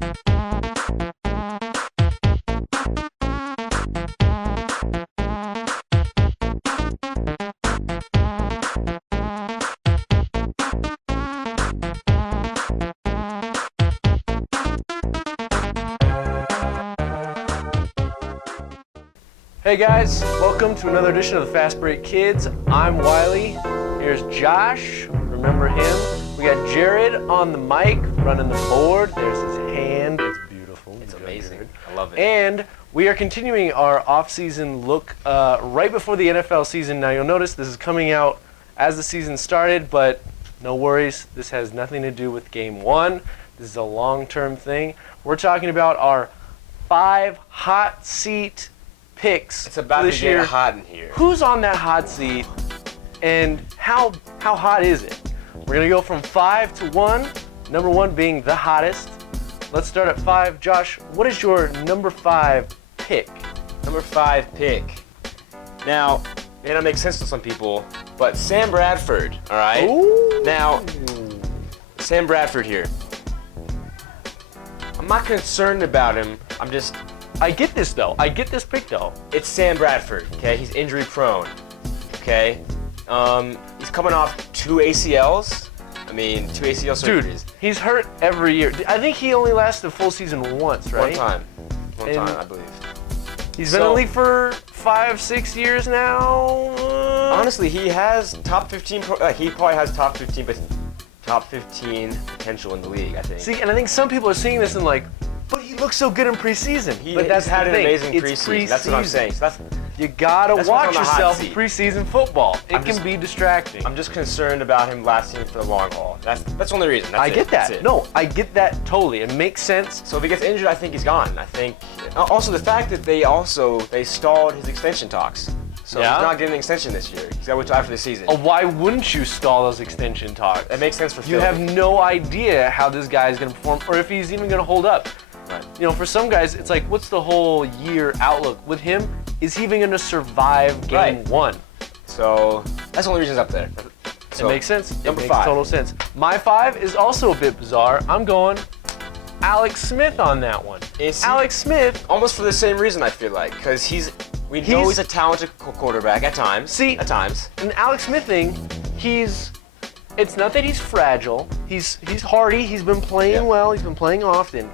Hey guys, welcome to another edition of the Fastbreak Kids. I'm Wiley. Here's Josh. Remember him? We got Jared on the mic, running the board. There's his hand. It's beautiful. It's amazing. I love it. And we are continuing our off-season look right before the NFL season. Now you'll notice this is coming out as the season started, but no worries. This has nothing to do with Game 1. This is a long-term thing. We're talking about our 5 hot seat picks. It's about this to get year. hot in here. Who's on that hot seat, and how hot is it? We're gonna go from 5 to 1. Number 1 being the hottest. Let's start at 5. Josh, what is your number 5 pick? Number 5 pick. Now, may not make sense to some people, but Sam Bradford. All right. Ooh. Now, Sam Bradford here. I'm not concerned about him. I get this though. I get this pick though. It's Sam Bradford, okay? He's injury prone, okay? He's coming off 2 ACLs. I mean, 2 ACL surgeries. Dude, he's hurt every year. I think he only lasted a full season once, right? One time, I believe. He's been in the league for 5-6 years now. Honestly, he has top 15, he probably has top 15 potential in the league, I think. See, and I think some people are seeing this and like, but he looks so good in preseason. But that's had an amazing It's preseason. That's what I'm saying. So you gotta that's watch what's on the hot yourself seat. in preseason football. It can be distracting. I'm just concerned about him lasting for the long haul. That's the only reason. I get that. That's it. No, I get that totally. It makes sense. So if he gets injured, I think he's gone. I think also the fact that they stalled his extension talks. So Yeah? he's not getting an extension this year. He's got to wait till after the season. Why wouldn't you stall those extension talks? That makes sense for Philly. You have no idea how this guy is going to perform or if he's even going to hold up. Right. You know, for some guys, it's like, what's the whole year outlook? With him, is he even going to survive game 1? So that's the only reason he's up there. It makes sense. Number It 5. makes total sense. My 5 is also a bit bizarre. I'm going Alex Smith on that one. Alex Smith. Almost for the same reason, I feel like, because we know he's a talented quarterback at times. See, at times. And Alex Smith thing, it's not that he's fragile. He's hardy. He's been playing well. He's been playing often.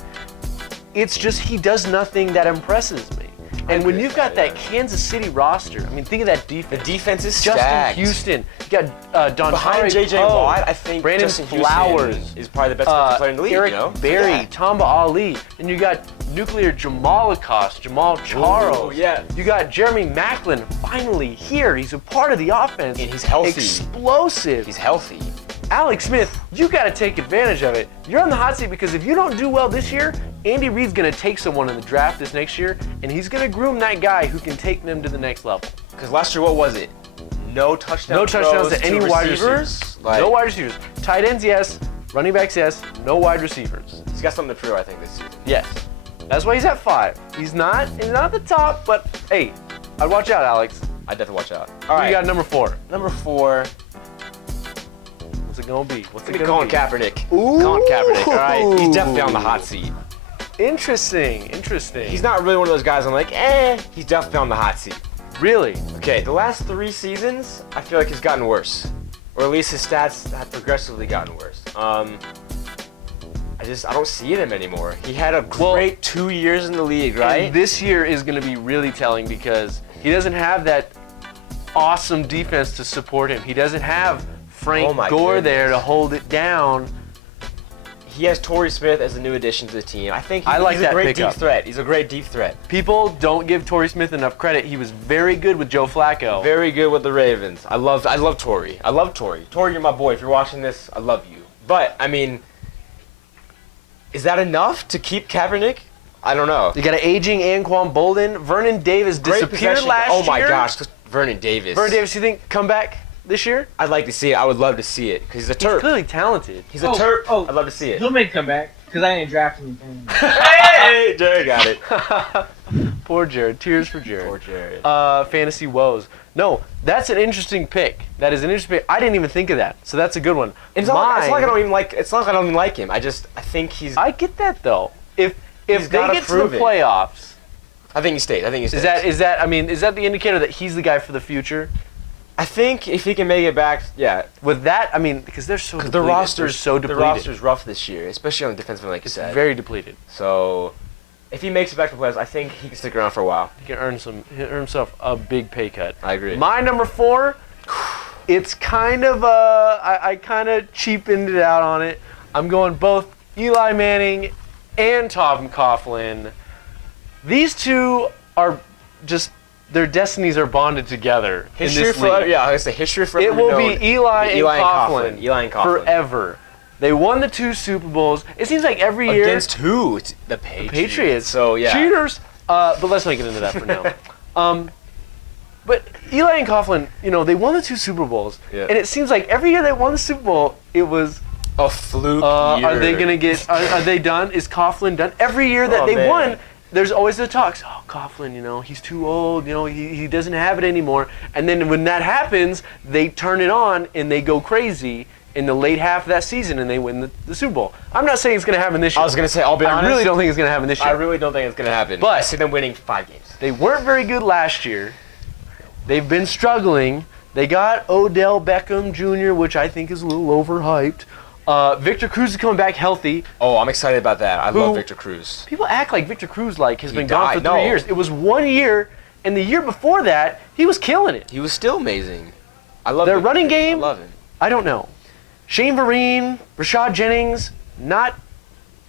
It's just he does nothing that impresses me. And when you've got that Kansas City roster, I mean, think of that defense. The defense is Justin stacked. Houston. You got Don Behind J.J. Watt, I think Brandon Justin Flowers Houston is probably the best defensive player in the league. Eric Berry, Tamba Ali. And you got nuclear Jamal Charles. Ooh, yeah. You got Jeremy Maclin finally here. He's a part of the offense. And he's healthy. Explosive. He's healthy. Alex Smith, you got to take advantage of it. You're on the hot seat because if you don't do well this year, Andy Reid's going to take someone in the draft this next year, and he's going to groom that guy who can take them to the next level. Because last year, what was it? No touchdowns. No touchdowns to any wide receivers. No wide receivers. Tight ends, yes. Running backs, yes. No wide receivers. He's got something to prove, I think, this season. Yes. That's why he's at 5. He's not at the top, but hey, I'd watch out, Alex. I'd definitely watch out. All right. You got number 4. Number 4. What's it gonna be? What's it Gonna be gonna Colin be? Kaepernick. Ooh. Colin Kaepernick. All right. He's definitely on the hot seat. Interesting. He's not really one of those guys I'm like, he's definitely on the hot seat. Really? Okay, the last 3 seasons, I feel like he's gotten worse. Or at least his stats have progressively gotten worse. I don't see him anymore. He had a great 2 years in the league, right? And this year is going to be really telling because he doesn't have that awesome defense to support him. He doesn't have Frank Gore there to hold it down. He has Torrey Smith as a new addition to the team. I think he's that a great pickup. deep threat. He's a great deep threat. People don't give Torrey Smith enough credit. He was very good with Joe Flacco. Very good with the Ravens. I love Torrey. I love Torrey. Torrey, you're my boy. If you're watching this, I love you. But, I mean, is that enough to keep Kaepernick? I don't know. You got an aging Anquan Bolden. Vernon Davis disappeared last year. Oh my gosh, Vernon Davis. Vernon Davis, you think come back this year? I'd like to see it. I would love to see it because he's a Terp. He's clearly talented. He's a Terp. I'd love to see it. He'll make a comeback because I ain't drafting him. Hey, Jared got it. Poor Jared. Tears for Jared. Poor Jared. Fantasy woes. No, that's an interesting pick. That is an interesting pick. I didn't even think of that. So that's a good one. It's not like I don't even like him. I think he's. I get that though. if He's they gotta get to the prove it. playoffs, I think he stays. is that the indicator that he's the guy for the future? I think if he can make it back, yeah. With that, I mean, because they're so Because depleted. the roster's They're so depleted. The roster's rough this year, especially on the defensive end, like you It's said. very depleted. So, if he makes it back to the playoffs, I think he can stick around for a while. He can earn himself a big pay cut. I agree. My number 4, it's kind of I kind of cheapened it out on it. I'm going both Eli Manning and Tom Coughlin. These two are just their destinies are bonded together History in this for league. yeah, I guess the history for It will be Eli and Coughlin. Eli and Coughlin forever. They won the 2 Super Bowls. It seems like every year against who? It's the Patriots. So yeah, cheaters. But let's not get into that for now. But Eli and Coughlin, they won the 2 Super Bowls, Yeah. and it seems like every year they won the Super Bowl, it was. a fluke year. Are they gonna get? Are they done? Is Coughlin done? Every year that Oh, they man. won, there's always the talks. Oh, Coughlin, he's too old. He doesn't have it anymore. And then when that happens, they turn it on and they go crazy in the late half of that season and they win the Super Bowl. I'm not saying it's gonna happen this year. I was gonna say, I'll be honest. I really don't think it's gonna happen this year. I really don't think it's gonna happen. But I see them winning 5 games. They weren't very good last year. They've been struggling. They got Odell Beckham Jr., which I think is a little overhyped. Victor Cruz is coming back healthy. Oh, I'm excited about that. I Who- love Victor Cruz. People act like Victor Cruz has He been gone for died. 3 No. years. It was 1 year, and the year before that, he was killing it. He was still amazing. I love Their Victor running Cruz. game? I love him. I don't know. Shane Vereen, Rashad Jennings, I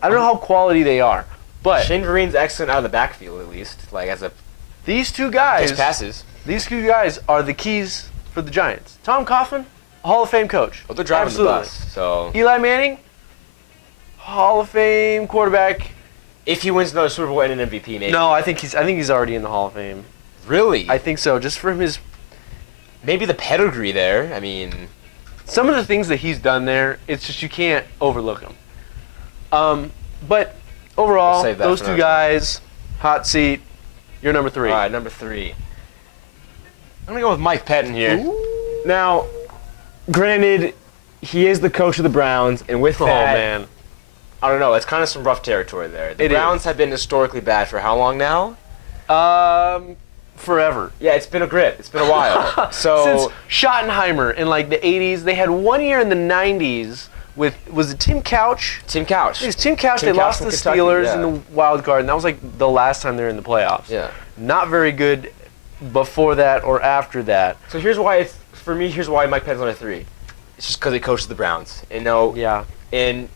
don't know how quality they are. But Shane Vereen's excellent out of the backfield, at least, like as a these two guys, passes. these two guys are the keys for the Giants. Tom Coughlin, Hall of Fame coach. Well, they're driving Absolutely. the bus. So Eli Manning, Hall of Fame quarterback. if he wins another Super Bowl and an MVP, maybe. No, I think he's already in the Hall of Fame. Really? I think so, just from his Maybe the pedigree there. I mean, some of the things that he's done there. It's just you can't overlook them. But overall, We'll save that those for two another guys, hot seat. You're number 3. all right, number 3. I'm gonna go with Mike Pettin here. Now, granted, he is the coach of the Browns, and with Oh that, man, I don't know. It's kind of some rough territory there. The It Browns is. have been historically bad for how long now? forever. Yeah, it's been a grip. It's been a while. So Since Schottenheimer in the 80s, they had 1 year in the 90s with was it Tim Couch? Tim Couch. It was Tim Couch. Tim They Couch lost from the Kentucky, Steelers yeah. in the wild card, and that was the last time they were in the playoffs. Yeah. Not very good before that or after that. So here's why here's why Mike Pettin's on a 3. It's just because he coaches the Browns. And Yeah. and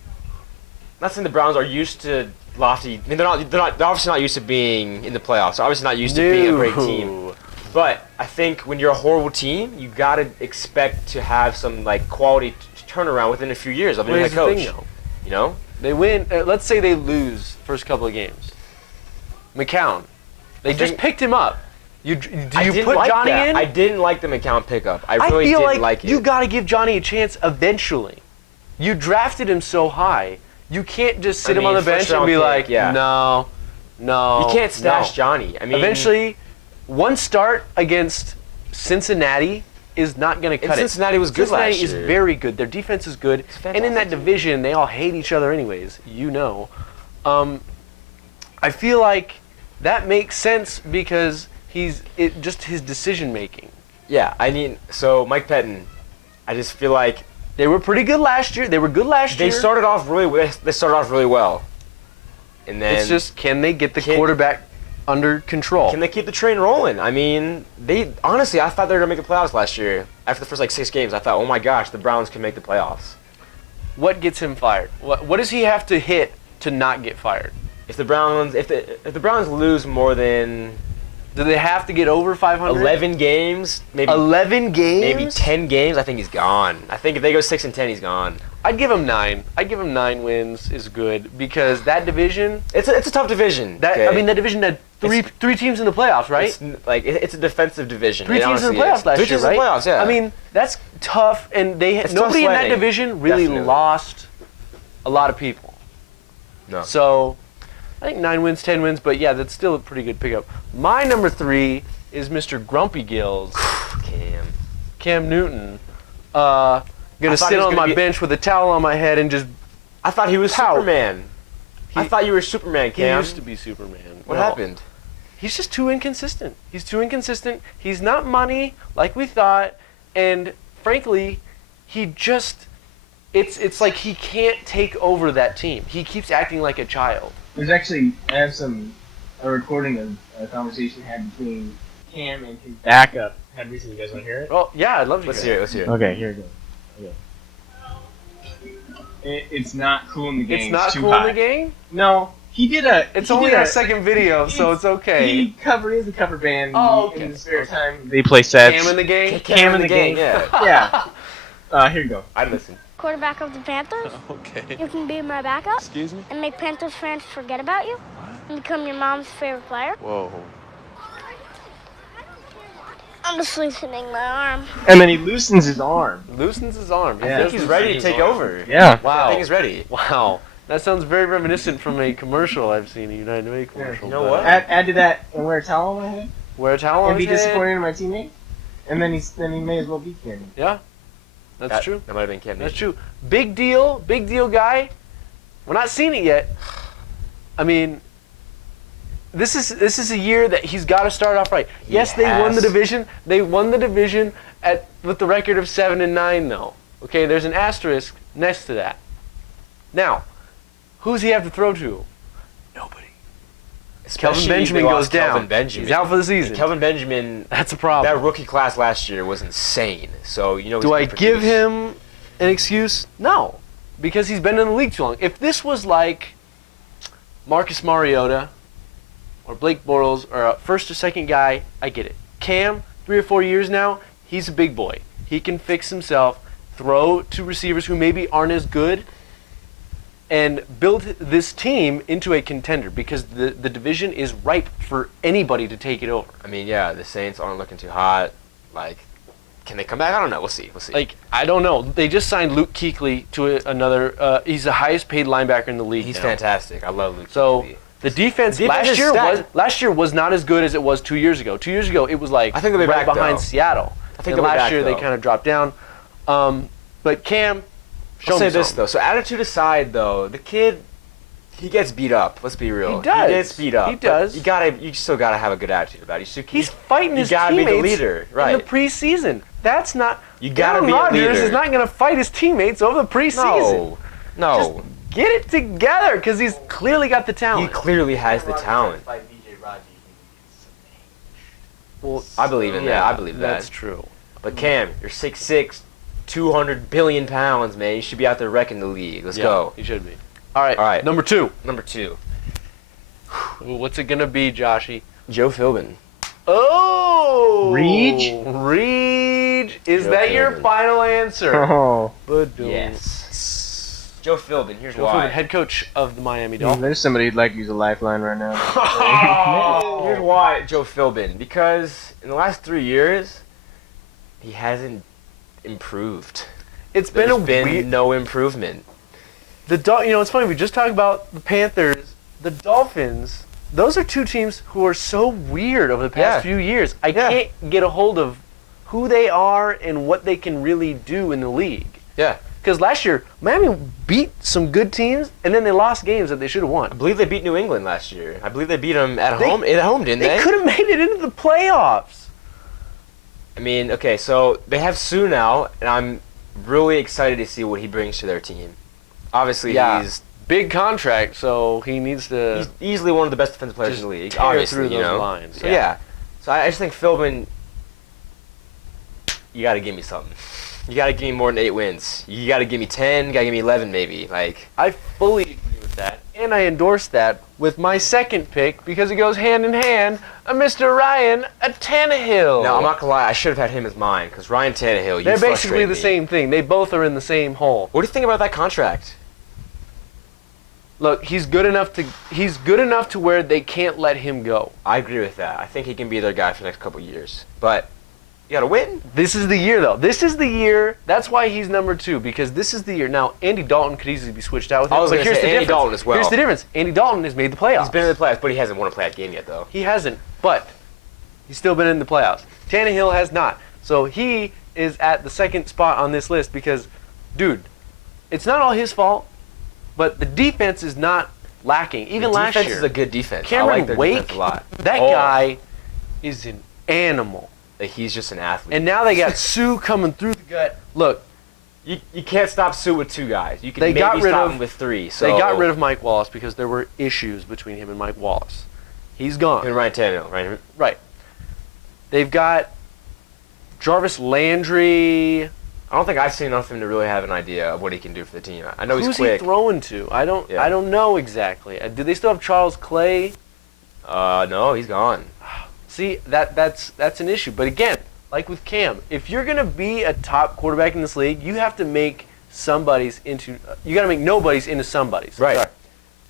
not saying the Browns are used to lofty. I mean, they're obviously not used to being in the playoffs. They're obviously not used to being a great team. No. But I think when you're a horrible team, you gotta expect to have some quality turnaround within a few years of being a Here's head the coach. thing, though. You know? They win. Let's say they lose first couple of games. McCown, they just think- picked him up. Do I you didn't put like Johnny that. in? I didn't like the McCown pickup. I I really feel didn't like it. you got to give Johnny a chance eventually. You drafted him so high. You can't just sit him on the bench and first-round be pick, like, yeah. no. You can't stash no. Johnny. I mean, Eventually, one start against Cincinnati is not going to cut it. Cincinnati was good Cincinnati last is year. very good. Their defense is good. And in that fantastic. division, they all hate each other anyways. I feel like that makes sense because just his decision making. Yeah, I mean, so Mike Pettin, I just feel like They were pretty good last year. They were good last they year. started off really well, and then It's just, can they get the Can- quarterback under control? can they keep the train rolling? I mean, honestly, I thought they were gonna make the playoffs last year. After the first 6 games, I thought, oh my gosh, the Browns can make the playoffs. What gets him fired? What does he have to hit to not get fired? If the Browns lose more than Do they have to get over 500? 11 games, maybe 11 games? maybe 10 games, I think he's gone. I think if they go 6-10, he's gone. I'd give him 9. I'd give him 9 wins is good because that division. It's a tough division. That okay? I mean, that division had three teams in the playoffs, right? It's a defensive division. 3 It teams in the honestly playoffs is. last 3 year, teams right? in the playoffs, yeah. I mean, that's tough, and It's nobody tough in that sledding. division really Definitely. lost a lot of people. No. So, I think 9 wins, 10 wins, but yeah, that's still a pretty good pickup. My number 3 is Mr. Grumpy Gills, Cam Newton. Gonna thought he sit was on gonna my be- bench with a towel on my head and just I thought he was Pout. Superman. I thought you were Superman, He Cam. used to be Superman. What No. happened? He's just too inconsistent. He's not money like we thought, and frankly, he just it's like he can't take over that team. He keeps acting like a child. There's actually, I have a recording of a conversation had between Cam and his backup. Had recently, you guys want to hear it? Well, yeah, I'd love to Let's hear hear it. it. Let's hear it. Okay, here it goes. Okay. It's not cool in the game. It's not too cool high. in the game? No, he did a. It's he only did our a- second video, so it's okay. He is a cover band. Oh, okay. In his spare time, they play sets. Cam in the game? Cam in the game. Yeah. Yeah. Here you go. I'd listen. Quarterback of the Panthers. Okay. You can be my backup Excuse me? and make Panthers fans forget about you and become your mom's favorite player. Whoa. I'm just loosening my arm. And then he loosens his arm. Loosens his arm. Yeah. I think he's ready to take over. Yeah. Wow. I think he's ready. Wow. That sounds very reminiscent from a commercial I've seen, a United Way commercial. You know but- what? Add to that and wear a towel on my head Wear a towel on and be his head. disappointed in my teammate. And then he may as well beat Cam. Yeah. That's true. That might have been Cam. That's true. Big deal guy. We're not seeing it yet. I mean, this is a year that he's got to start off right. Yes, they won the has. division. They won the division with the record of 7-9, though. Okay, there's an asterisk next to that. Now, who's he have to throw to? Nobody. Kelvin Benjamin goes down. Kelvin Benjamin. He's out for the season. Kelvin Benjamin. That's a problem. That rookie class last year was insane. So you know. Do I he's gonna give produce. him an excuse? No, because he's been in the league too long. If this was like Marcus Mariota or Blake Bortles or a first or second guy, I get it. Cam, 3 or 4 years now, he's a big boy. He can fix himself, throw to receivers who maybe aren't as good, and build this team into a contender because the division is ripe for anybody to take it over. I mean, yeah, the Saints aren't looking too hot. Like, can they come back? I don't know. We'll see. We'll see. Like, I don't know. They just signed Luke Kuechly to another. He's the highest paid linebacker in the league. He's now. fantastic. I love Luke. So Kuechly. the defense, The defense is last year was not as good as it was 2 years ago. 2 years ago, it was like I think they'll be right back, behind though. Seattle. I think and they'll be last back, year they though. kind of dropped down. But Cam, show I'll me say this something. though. So attitude aside, though, the kid, he gets beat up. Let's be real. He does. He gets beat up. He but does. You still gotta have a good attitude about it. He's fighting his gotta be teammates the leader, in right? the preseason. That's not. You gotta Aaron be a Rodgers leader. is not going to fight his teammates over the preseason. No. Get it together because he's clearly got the He talent. clearly has the talent. Well, I believe in that. I believe that. That's true. But Cam, you're 6'6", 200 billion pounds, man. You should be out there wrecking the league. Let's go. He should be. All right. All right. Number 2. Number 2, Ooh, what's it gonna be, Joshy? Joe Philbin. Oh! Reed? Reed! Is Joe that your Philbin. final answer? Oh. Yes. Joe Philbin. Here's Joe why. Philbin, head coach of the Miami Dolphins. There's somebody who'd like to use a lifeline right now. Here's why Joe Philbin. Because in the last 3 years, he hasn't improved. It's been There's a been weird. no improvement. It's funny. We just talked about the Panthers, the Dolphins. Those are two teams who are so weird over the past Yeah. few years. I Yeah. can't get a hold of who they are and what they can really do in the league. Yeah. Because last year, Miami beat some good teams, and then they lost games that they should have I won. believe they beat New England last year. I believe they beat them at They- home. At home, didn't they? They could have made it into the playoffs. I mean, okay, so they have Sue now, and I'm really excited to see what he brings to their team. Obviously, Yeah. he's Big contract, so he needs to easily one of the best defensive players just in the league. tear Obviously, through you those know. lines. So yeah. So I just think Philbin, you got to give me something. You got to give me more than 8 wins. You got to give me 10. You got to give me 11, maybe. Like, I fully agree with that, and I endorse that with my second pick because it goes hand in hand. Mr. Ryan Tannehill. now I'm not gonna lie, I should have had him as mine because Ryan Tannehill. They're You basically frustrate the me. same thing. They both are in the same hole. What do you think about that contract? Look, he's good enough to where they can't let him go. I agree with that. I think he can be their guy for the next couple years. But you got to win. This is the year, though. This is the year. That's why he's number 2 because this is the year. Now, Andy Dalton could easily be switched out with him. I was but gonna here's say the Andy difference. Dalton as well. Here's the difference. Andy Dalton has made the playoffs. He's been in the playoffs, but he hasn't won a playoff game yet, though. He hasn't, but he's still been in the playoffs. Tannehill has not. So he is at the second spot on this list because, dude, it's not all his fault, but the defense is not lacking. Even the last defense year. is a good defense. Cameron I like their Wake, defense a lot. that guy is an animal. Like, he's just an athlete. And now they got Sue coming through the gut. Look, you can't stop Sue with 2 guys. You can They maybe got rid stop of- him with 3. So they got rid of Mike Wallace because there were issues between him and Mike Wallace. He's gone. and Ryan Tannehill, right? Right. They've got Jarvis Landry. I don't think I've seen enough of him to really have an idea of what he can do for the team. I know Who's he's quick. he throwing to? I don't Yeah. know exactly. Do they still have Charles Clay? No, he's gone. See, that's an issue. But again, like with Cam, if you're gonna be a top quarterback in this league, you have to make somebody's into. You got to make nobody's into somebody's. Right. Sorry.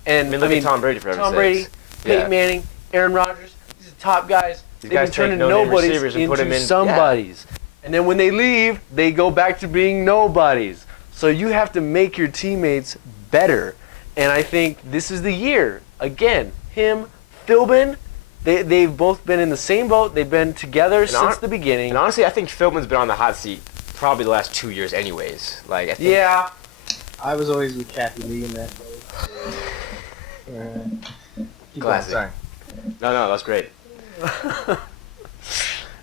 And Look at Tom Brady for heaven's Tom Brady, sakes. Peyton Yeah. Manning, Aaron Rodgers. These are top guys. These They've guys been turning take no-name nobodies receivers and into put 'em in- somebodies. And then when they leave, they go back to being nobodies. So you have to make your teammates better. And I think this is the year. Again, him, Philbin, they've both been in the same boat. They've been together since the beginning. And honestly, I think Philbin's been on the hot seat probably the last 2 years anyways. Like, I think Yeah. I was always with Kathy Lee in that boat. Keep going, Classic. sorry. No, that's great.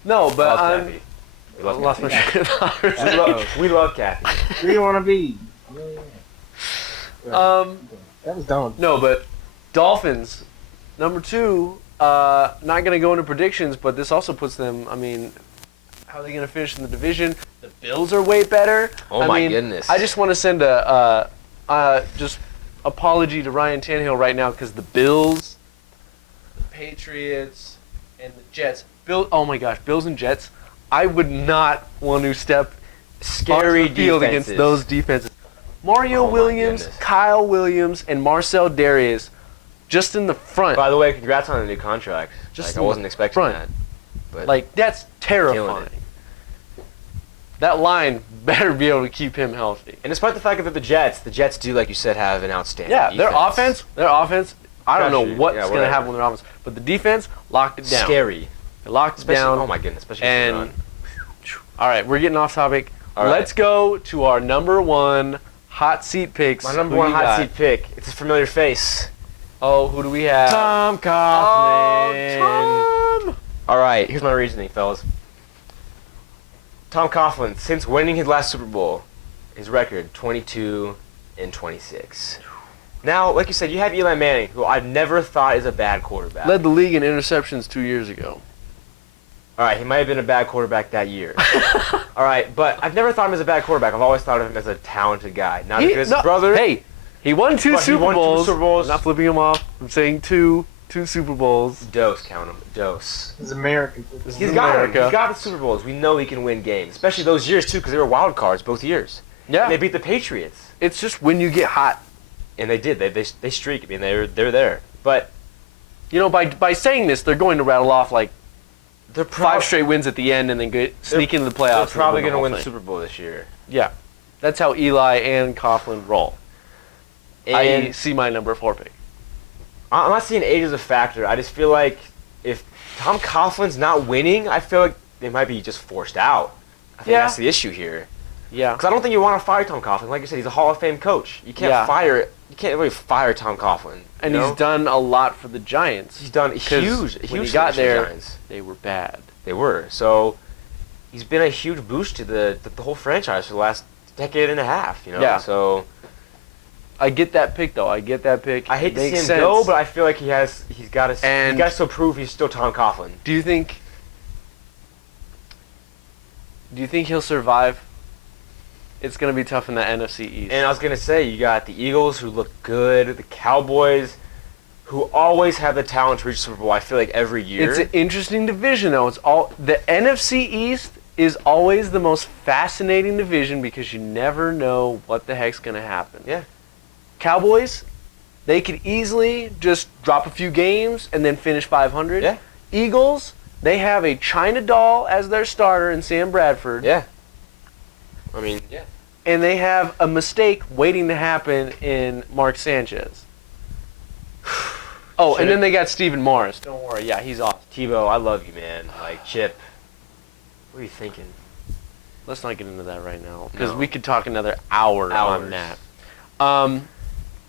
No, but Love I'm. Kathy. We I love lost my Kathy. train of thought. We love Kathy. Who do you want to be? Um, That was dumb. No, but Dolphins, number 2. Not going to go into predictions, but this also puts them. I mean, how are they going to finish in the division? The Bills are way better. Oh, I my mean, goodness. I just want to send a just apology to Ryan Tannehill right now because the Bills, the Patriots, and the Jets. Oh my gosh, Bills and Jets. I would not want to step Scary onto the field defenses. against those defenses. Mario Oh my Williams, goodness. Kyle Williams, and Marcel Darius just in the front. By the way, congrats on the new contract. Just Like, in I wasn't the expecting front. that. But Like, that's Killing terrifying. it. That line better be able to keep him healthy. and despite the fact that the Jets do, like you said, have an outstanding Yeah, defense. their offense, I don't know Pressure, what's yeah, going to whatever. happen with their offense, but the defense locked it down. Scary. They locked it Especially, down. oh my goodness, especially if you And, run. all right, we're getting off topic. All right. Let's go to our number 1 hot seat picks. My number Who 1 you hot got? seat pick. It's a familiar face. Oh, who do we have? Tom Coughlin. Oh, Tom! All right, here's my reasoning, fellas. Tom Coughlin, since winning his last Super Bowl, his record 22-26. Now, like you said, you have Eli Manning, who I've never thought is a bad quarterback. Led the league in interceptions 2 years ago. All right, he might have been a bad quarterback that year. All right, but I've never thought him as a bad quarterback. I've always thought of him as a talented guy. Not as good as his brother. Hey, he won 2 But he Super won 2 Bowls. Super Bowls. I'm not flipping him off. I'm saying two Super Bowls. Dose, count him. Dose. It's American football. This He's is got it. America. He's got the Super Bowls. We know he can win games, especially those years too, because they were wild cards both years. Yeah, And they beat the Patriots, it's just when you get hot. and they did. They streak. I mean, they're there. But You know, by saying this, they're going to rattle off like they're 5 straight wins at the end and then sneak into the playoffs. They're and probably win the going to win whole the thing. Super Bowl this year. Yeah, that's how Eli and Coughlin roll. I And see my number 4 pick. I'm not seeing age as a factor. I just feel like if Tom Coughlin's not winning, I feel like they might be just forced out. I think Yeah. that's the issue here. Yeah, Because I don't think you want to fire Tom Coughlin. Like you said, he's a Hall of Fame coach. You can't Yeah. You can't really fire Tom Coughlin. and you know? he's done a lot for the Giants. He's done 'Cause huge when he things got for the there, Giants. they were bad. They were. So he's been a huge boost to the whole franchise for the last decade and a half. You know. Yeah. So I get that pick though. I get that pick. I hate to see Makes him sense. go, but I feel like he's got to And- still prove he's still Tom Coughlin. Do you think he'll survive? It's going to be tough in the NFC East. And I was gonna say, you got the Eagles who look good, the Cowboys who always have the talent to reach the Super Bowl. I feel like every year. It's an interesting division though. It's all the NFC East is always the most fascinating division because you never know what the heck's going to happen. Yeah. Cowboys, they could easily just drop a few games and then finish 500. Yeah. Eagles, they have a China doll as their starter in Sam Bradford. Yeah. I mean, yeah. And they have a mistake waiting to happen in Mark Sanchez. Oh, and Should've- then they got Stephen Morris. Don't worry. Yeah, he's awesome. Tebow, I love you, man. Like, Chip. What are you thinking? Let's not get into that right now because No. we could talk another hour on Hours. that.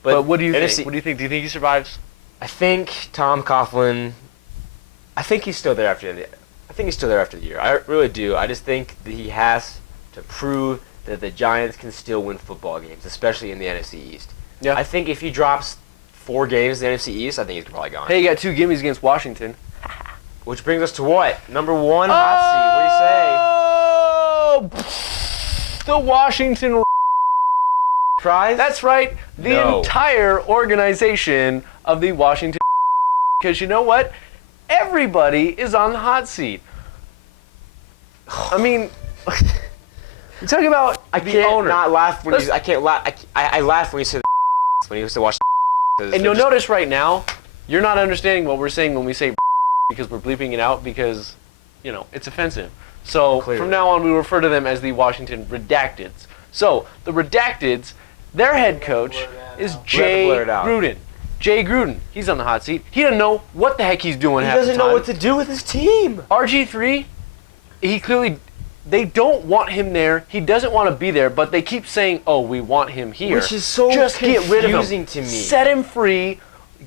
But what do you NFC think? What do you think? Do you think he survives? I think Tom Coughlin. I think he's still there after the. I think he's still there after the year. I really do. I just think that he has to prove that the Giants can still win football games, especially in the NFC East. Yeah. I think if he drops 4 games in the NFC East, I think he's probably gone. Hey, you got 2 gimmies against Washington. Which brings us to what? Number 1 hot seat. What do you say? The Washington. Prize? That's right. The entire organization of the Washington. Because you know what? Everybody is on the hot seat. I mean, you're talking about I the can't owner. not laugh when you. I can't laugh. I laugh when you say when you used to watch. And you'll notice right now, you're not understanding what we're saying when we say because we're bleeping it out because, you know, it's offensive. So Clearly. from now on, we refer to them as the Washington Redacteds. So the Redacteds, their head coach is Jay blur it out. Gruden. Jay Gruden, he's on the hot seat. He doesn't know what the heck he's doing He half the doesn't time. know what to do with his team. RG3, he clearly, they don't want him there. He doesn't want to be there, but they keep saying, "Oh, we want him here." Which is so just get rid of him. confusing to me. Set him free.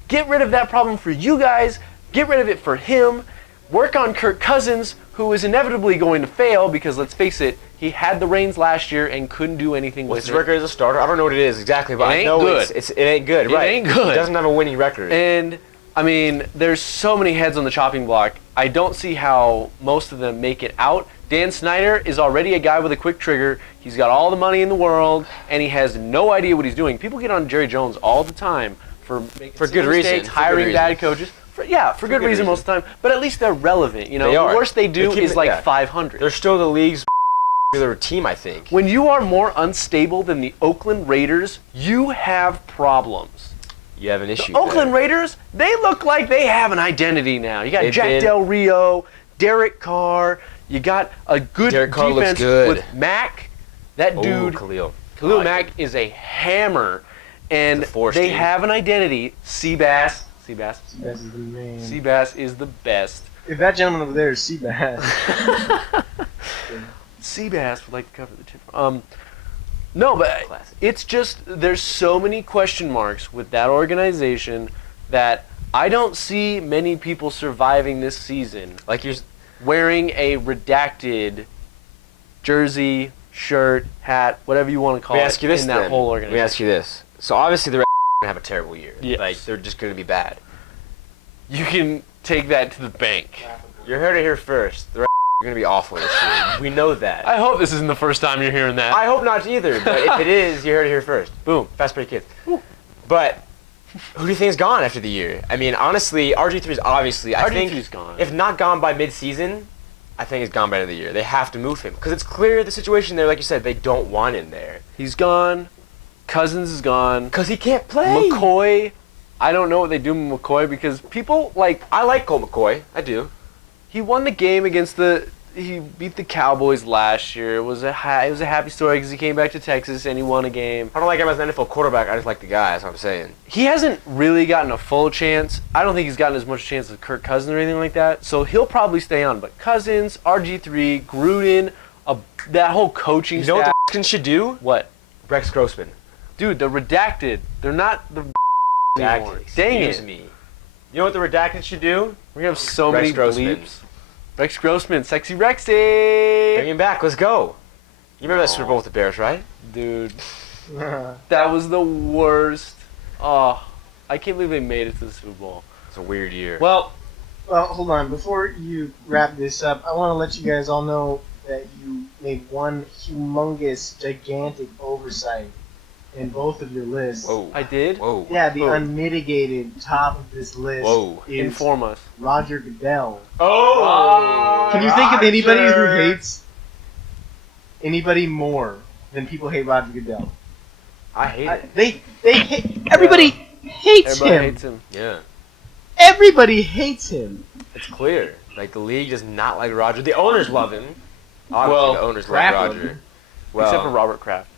Get rid of that problem for you guys. Get rid of it for him. Work on Kirk Cousins, who is inevitably going to fail because let's face it, he had the reins last year and couldn't do anything What's with his record as a starter? I don't know what it is exactly, but It I ain't know good. it ain't good. It Right? ain't good. He doesn't have a winning record. And I mean, there's so many heads on the chopping block. I don't see how most of them make it out. Dan Snyder is already a guy with a quick trigger. He's got all the money in the world, and he has no idea what he's doing. People get on Jerry Jones all the time for making For silly good reason. mistakes, For good hiring reason. bad coaches. For good good reason reason. most of the time. But at least they're relevant. You know, They are. the worst they They do keep is it- like yeah. 500. They're still the league's popular team, I think. When you are more unstable than the Oakland Raiders, you have problems. You have an issue. The Oakland there. Raiders, they look like they have an identity now. You got They've Jack been- Del Rio, Derek Carr. You got a good Derek Carr looks defense good. with Mack. That Ooh, dude, Khalil. Khalil I like Mack, him. is a hammer. And It's a force they team. have an identity. Seabass. Seabass is the man. Seabass is the best. If that gentleman over there is Seabass, Seabass would like to cover the tip. No, but Classic. it's just there's so many question marks with that organization that I don't see many people surviving this season Like you're. wearing a redacted jersey, shirt, hat, whatever you want to call Let me it ask you this in that then. whole Let organization. me ask you this. So obviously the Reds are gonna have a terrible year. Yes. Like they're just gonna be bad. You can take that to the bank. You heard it here first. The Reds are gonna be awful this year. We know that. I hope this isn't the first time you're hearing that. I hope not either, but if it is, you heard it here first. Boom. Fastbreak Kids. But who do you think is gone after the year? I mean, honestly, RG3 is obviously, I think, RG3's gone. if not gone by mid-season, I think he's gone by the end of the year. They have to move him. Because it's clear the situation there, like you said, they don't want him there. He's gone. Cousins is gone. Because he can't play. McCoy, I don't know what they do with McCoy because people like I like Colt McCoy. I do. he won the game against he beat the Cowboys last year. It was a happy story because he came back to Texas and he won a game. I don't like him as an NFL quarterback. I just like the guy. That's what I'm saying. He hasn't really gotten a full chance. I don't think he's gotten as much chance as Kirk Cousins or anything like that. So he'll probably stay on. But Cousins, RG3, Gruden, that whole coaching You know what staff. the Redskins should do? What? Rex Grossman. Dude, the redacted. They're not the anymore. Redacted. Dang Excuse it. me. You know what the redacted should do? We're going to have so Rex many Grossman. bleeps. Rex Grossman, Sexy Rexy. Bring him back. Let's go. You remember that No. Super Bowl with the Bears, right? Dude, that was the worst. Oh, I can't believe they made it to the Super Bowl. It's a weird year. Well, well, hold on. Before you wrap this up, I want to let you guys all know that you made one humongous, gigantic oversight in both of your lists. Whoa. I did. Whoa. Yeah, the Whoa. unmitigated top of this list Whoa. is Inform us. Roger Goodell. Oh! Can you think of anybody who hates anybody more than people hate Roger Goodell? I hate it. They hate everybody hates Everybody him. hates him. Yeah. Everybody hates him. It's clear. Like, the league does not like Roger. The owners love him. Obviously, Well, the owners love Kraft Roger. loved him. Well, Except for Robert Kraft.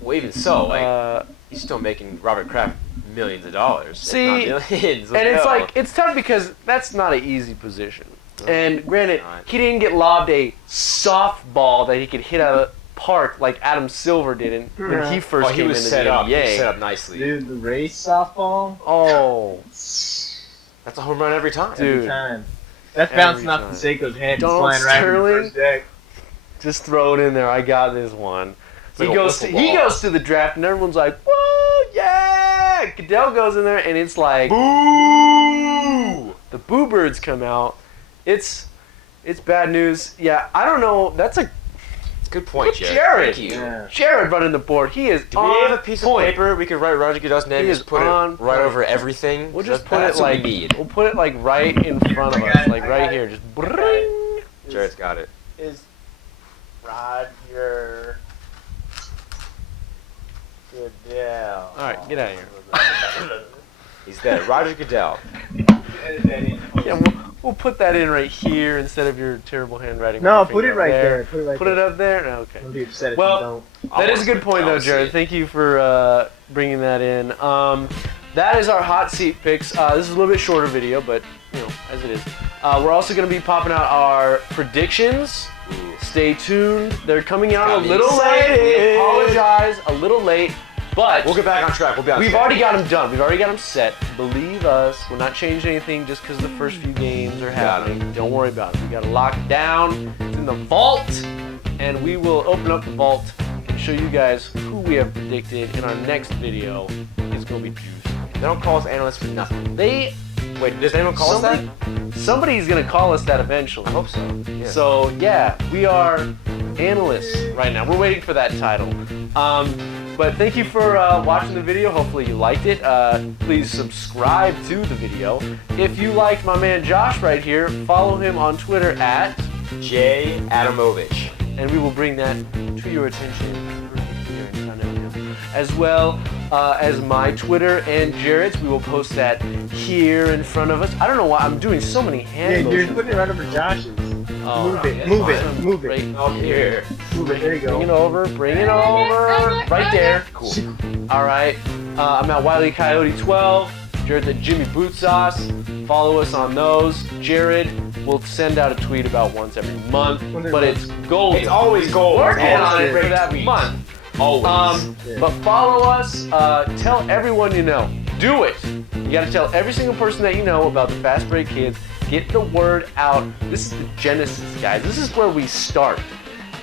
well, even so, like, he's still making Robert Kraft millions of dollars. if See, not millions. And it's No. like, it's tough because that's not an easy position. And granted, not. he didn't get lobbed a softball that he could hit out of park like Adam Silver did when he first came into the NBA. He was set up nicely. Dude, the race softball. Oh, That's a home run every time. Dude. Every time. That's Every bouncing off time. Seiko's head and Donald flying right in the Sterling? first deck. just throw it in there. I got this one. It's like a wiffle He ball. goes to the draft and everyone's like, "Whoa, yeah!" Goodell goes in there and it's like, Boo! the Boo Birds come out. It's bad news. Yeah, I don't know. That's a Good point, Jared. Jared. Thank you. Yeah. Jared running the board. He is Do we on have a piece point. of paper we could write Roger Goodell's name He and is just put it on right point. over everything? We'll just put That's it what like we need. we'll put it like right in front of I us, got it, like I right got here. it. Just bring. Jared's got it. Is Roger Goodell. All right, get out of here. He's there. Roger Goodell. Edit that in. Yeah, we'll put that in right here instead of your terrible handwriting. No, with your put it finger right up there. Put it right Put there. it up there. No, okay. Don't be upset if Well, you don't. That is a good point, though, Jared. Thank you for bringing that in. That is our hot seat picks. This is a little bit shorter video, but you know, as it is. We're also going to be popping out our predictions. Stay tuned. They're coming out Got a me little late. excited. We apologize, a little late, but We'll get back on track. We'll be on we've track. already got them done. We've already got them set. Believe us. We're not changing anything just because the first few games are Got 'em. happening. Don't worry about it. We got to lock it down. It's in the vault, and we will open up the vault and show you guys who we have predicted in our next video. It's going to be juicy. They don't call us analysts for nothing. Wait, Does anyone call us that? Somebody's going to call us that eventually. I hope so. Yeah. So, yeah, we are analysts right now. We're waiting for that title. But thank you for watching the video. Hopefully you liked it. Please subscribe to the video. If you liked my man Josh right here, follow him on Twitter at, Jay Adamovich. and we will bring that to your attention right here in front of you. As well as my Twitter and Jared's. We will post that here in front of us. I don't know why I'm doing so many hand Yeah, you're motions. putting it right over Josh's. Oh, Move it, yeah, move fine. it, move it. Right Up here. Move it. There you Bring it go. over, bring it over. Right there. Cool. All right. I'm at Wiley Coyote 12. Jared's at Jimmy Boot Sauce. Follow us on those. Jared will send out a tweet about once every month, but it's golden. It's always gold. Working It's on always it for great that tweet. month. Always. But follow us. Tell everyone you know. Do it. You got to tell every single person that you know about the Fastbreak Kids. Get the word out. This is the genesis, guys. This is where we start.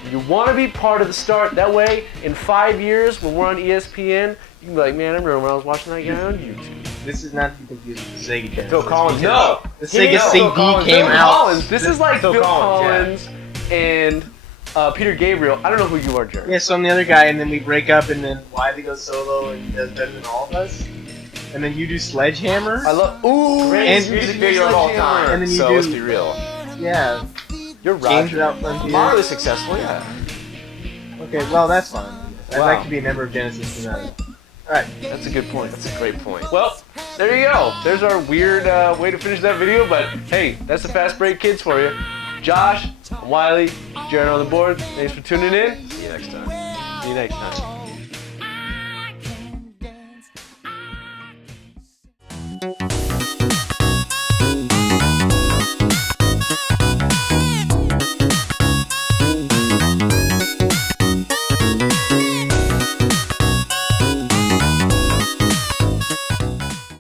You want to be part of the start. That way, in 5 years, when we're on ESPN, you can be like, man, I remember when I was watching that guy on YouTube. This is not to be confused with the Sega Genesis. Phil Collins. No. The Sega Phil CD Collins. came Phil out. Collins. This is like Phil Collins, Collins and Peter Gabriel. I don't know who you are, Jared. Yeah, so I'm the other guy, and then we break up, and then Wiley goes solo and he does better than all of us. And then you do Sledgehammer. I love. Ooh, Greatest And- music video of all time. And then you so do- let's be real. Yeah. You're right. Games Without Frontier. Moderately successful, yeah. Okay, well, that's fine. I'd Wow. like to be a member of Genesis tonight. Alright. That's a good point. That's a great point. Well, there you go. There's our weird way to finish that video, but hey, that's the Fast Break Kids for you. Josh, Wiley, Jared on the board. Thanks for tuning in. See you next time. See you next time.